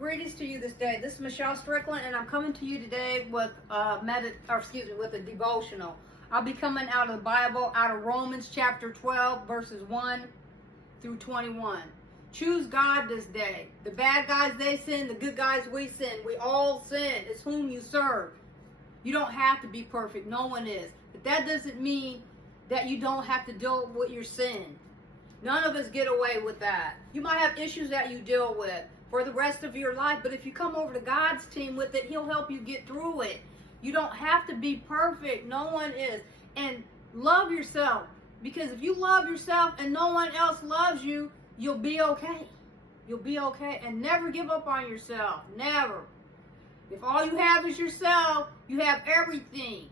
Greetings to you this day. This is Michelle Strickland, and I'm coming to you today with with a devotional. I'll be coming out of the Bible, out of Romans chapter 12, verses 1 through 21. Choose God this day. The bad guys, they sin. The good guys, we sin. We all sin. It's whom you serve. You don't have to be perfect. No one is. But that doesn't mean that you don't have to deal with your sin. None of us get away with that. You might have issues that you deal with for the rest of your life, but if you come over to God's team with it, He'll help you get through it. You don't have to be perfect. No one is. And love yourself, because if you love yourself and no one else loves you, you'll be okay. You'll be okay. And never give up on yourself. Never. If all you have is yourself, you have everything.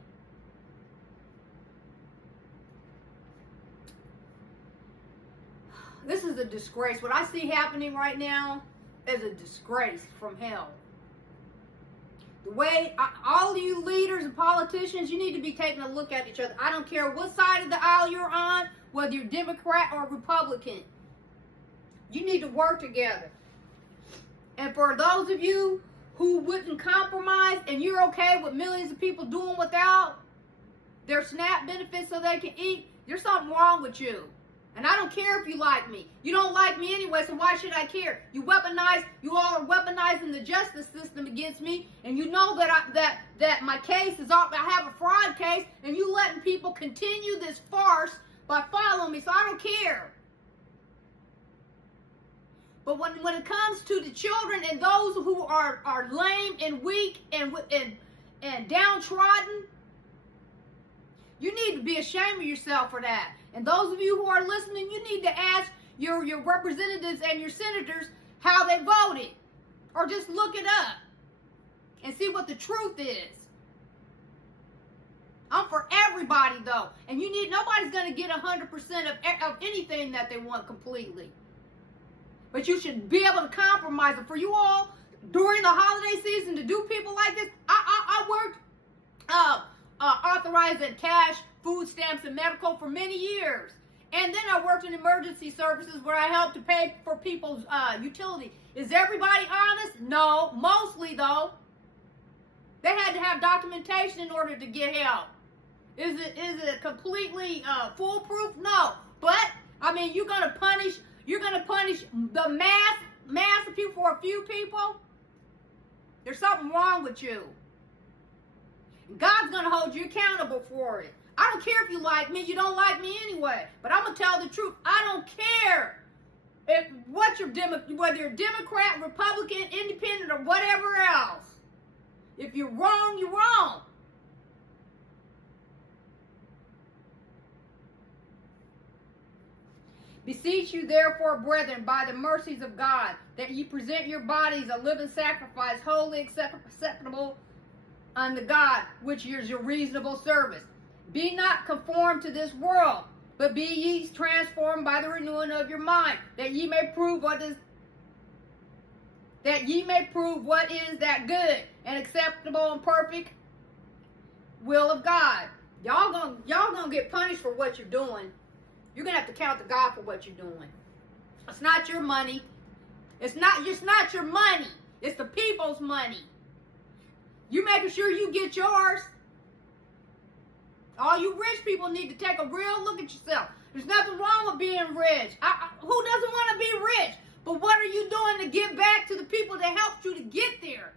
This is a disgrace. What I see happening right now is a disgrace from hell. The way, all you leaders and politicians, you need to be taking a look at each other. I don't care what side of the aisle you're on, whether you're Democrat or Republican. You need to work together. And for those of you who wouldn't compromise and you're okay with millions of people doing without their SNAP benefits so they can eat, there's something wrong with you. And I don't care if you like me. You don't like me anyway, so why should I care? You all are weaponizing the justice system against me, and you know that my case is off. I have a fraud case, and you letting people continue this farce by following me, so I don't care. But when it comes to the children and those who are lame and weak and downtrodden, you need to be ashamed of yourself for that. And those of you who are listening, you need to ask your representatives and your senators how they voted. Or just look it up and see what the truth is. I'm for everybody, though. And nobody's going to get 100% of anything that they want completely. But you should be able to compromise. And for you all, during the holiday season, to do people like this, I worked authorizing cash, food stamps, and medical for many years. And then I worked in emergency services where I helped to pay for people's utility. Is everybody honest? No. Mostly, though. They had to have documentation in order to get help. Is it completely foolproof? No. But, I mean, you're going to punish the mass of people for a few people? There's something wrong with you. God's going to hold you accountable for it. I don't care if you like me. You don't like me anyway. But I'm going to tell the truth. I don't care whether you're Democrat, Republican, Independent, or whatever else. If you're wrong, you're wrong. Beseech you, therefore, brethren, by the mercies of God, that ye present your bodies a living sacrifice, wholly acceptable unto God, which is your reasonable service. Be not conformed to this world, but be ye transformed by the renewing of your mind, that ye may prove what is that good and acceptable and perfect will of God. Y'all gonna get punished for what you're doing. You're gonna have to count to God for what you're doing. It's not your money. It's not your money. It's the people's money. You making sure you get yours. All you rich people need to take a real look at yourself. There's nothing wrong with being rich. Who doesn't want to be rich? But what are you doing to give back to the people that helped you to get there?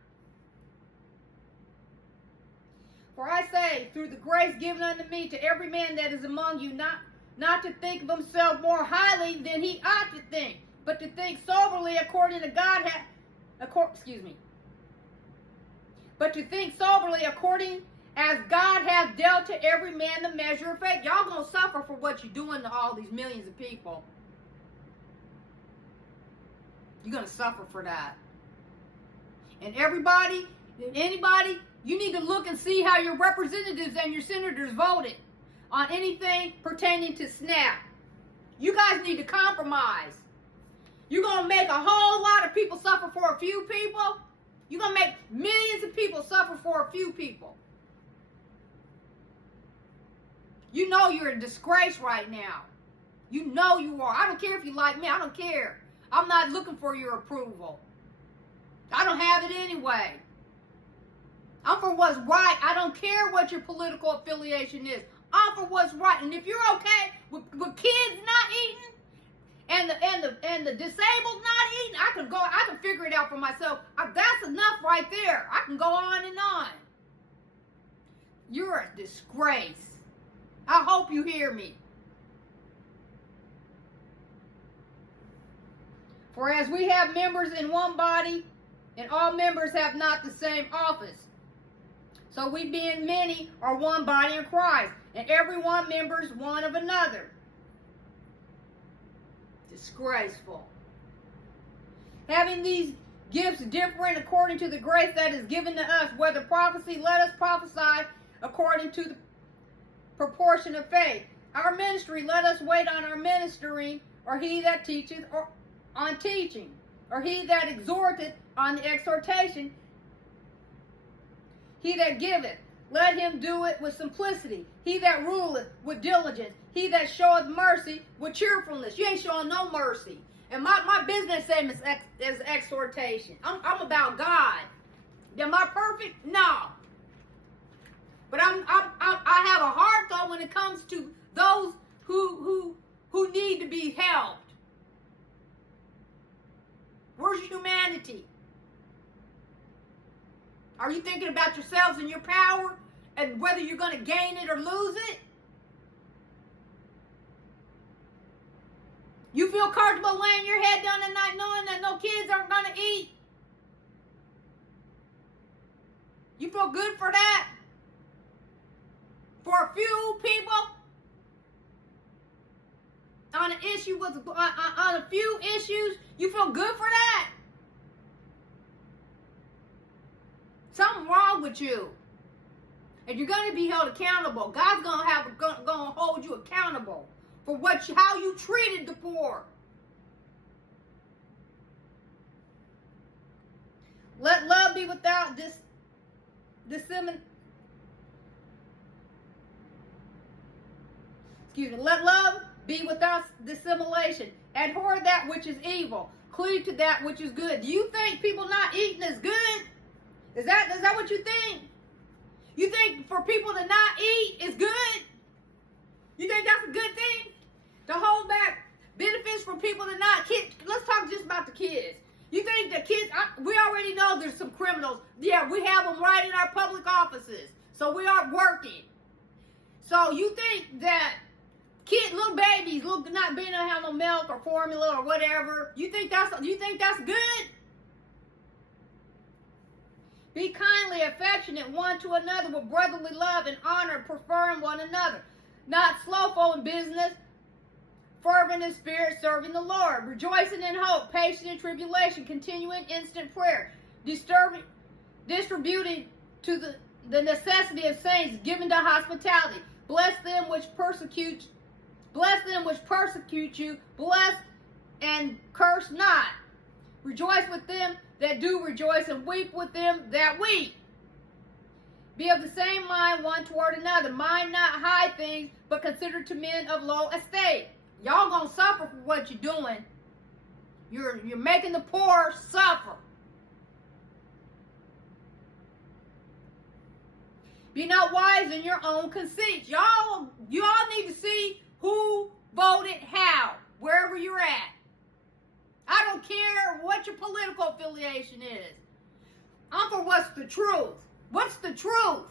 For I say, through the grace given unto me, to every man that is among you, not to think of himself more highly than he ought to think, but to think soberly according to God but to think soberly according as God has dealt to every man the measure of faith. Y'all gonna suffer for what you're doing to all these millions of people. You're gonna suffer for that. And anybody, you need to look and see how your representatives and your senators voted on anything pertaining to SNAP. You guys need to compromise. You're gonna make a whole lot of people suffer for a few people. You're going to make millions of people suffer for a few people. You know you're in disgrace right now. You know you are. I don't care if you like me. I don't care. I'm not looking for your approval. I don't have it anyway. I'm for what's right. I don't care what your political affiliation is. I'm for what's right. And if you're okay with kids not eating and the disabled not eating, I can figure it out for myself. That's enough right there. I can go on and on. You're a disgrace. I hope you hear me. For as we have members in one body, and all members have not the same office, so we being many are one body in Christ, and every one members one of another. Disgraceful. Having these gifts different according to the grace that is given to us, whether prophecy, let us prophesy according to the proportion of faith. Our ministry, let us wait on our ministering, or he that teacheth or on teaching, or he that exhorteth on the exhortation. He that giveth, let him do it with simplicity. He that ruleth with diligence. He that showeth mercy with cheerfulness. You ain't showing no mercy. And my business name is exhortation. I'm about God. Am I perfect? No. But I have a heart though when it comes to those who need to be helped. Where's humanity? Are you thinking about yourselves and your power and whether you're going to gain it or lose it? You feel comfortable laying your head down at night knowing that no kids aren't going to eat? You feel good for that? For a few people? On an issue on a few issues, you feel good for that? Something wrong with you. And you're going to be held accountable. God's going to hold you accountable for how you treated the poor. Let love be without Let love be without dissimulation. Abhor that which is evil. Cleave to that which is good. Do you think people not eating is good? Is that what you think? You think for people to not eat is good? You think that's a good thing? To hold back benefits for people to not kids. Let's talk just about the kids. You think the kids, we already know there's some criminals. Yeah, we have them right in our public offices. So we are working. So you think that little babies, not being able to have no milk or formula or whatever, you think that's good? Be kindly affectionate one to another with brotherly love and honor, preferring one another. Not slothful in business, fervent in spirit, serving the Lord. Rejoicing in hope, patient in tribulation, continuing instant prayer. Distributing to the necessity of saints, giving to hospitality. Bless them which persecute you. Bless and curse not. Rejoice with them that do rejoice, and weep with them that weep. Be of the same mind one toward another. Mind not high things, but consider to men of low estate. Y'all gonna suffer for what you're doing. You're making the poor suffer. Be not wise in your own conceits. Y'all need to see who voted how, wherever you're at. I don't care what your political affiliation is. I'm for what's the truth. What's the truth?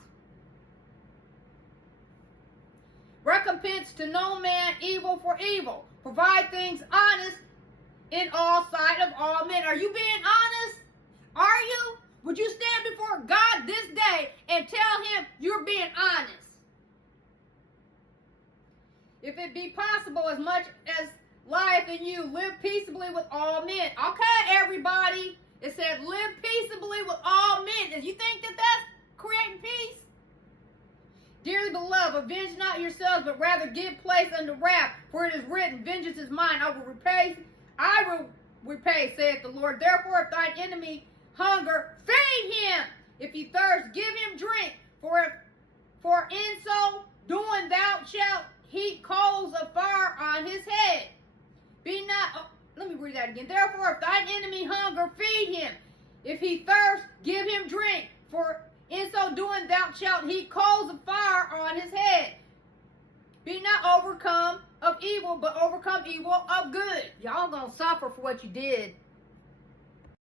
Recompense to no man evil for evil. Provide things honest in all sight of all men. Are you being honest? Are you? Would you stand before God this day and tell him you're being honest? If it be possible, as much as lieth in you, live peaceably with all men. Okay, everybody. It said live peaceably with all men. And you think that that's creating peace? Dearly beloved, avenge not yourselves, but rather give place unto wrath. For it is written, vengeance is mine, I will repay, saith the Lord. Therefore, if thine enemy hunger, feed him. If he thirst, give him drink. For in so doing thou shalt heap coals of fire on his head. Be not, let me read that again. Therefore, if thine enemy hunger, feed him. If he thirst, give him drink, for in so doing thou shalt heap coals of fire on his head. Be not overcome of evil, but overcome evil of good. Y'all gonna suffer for what you did.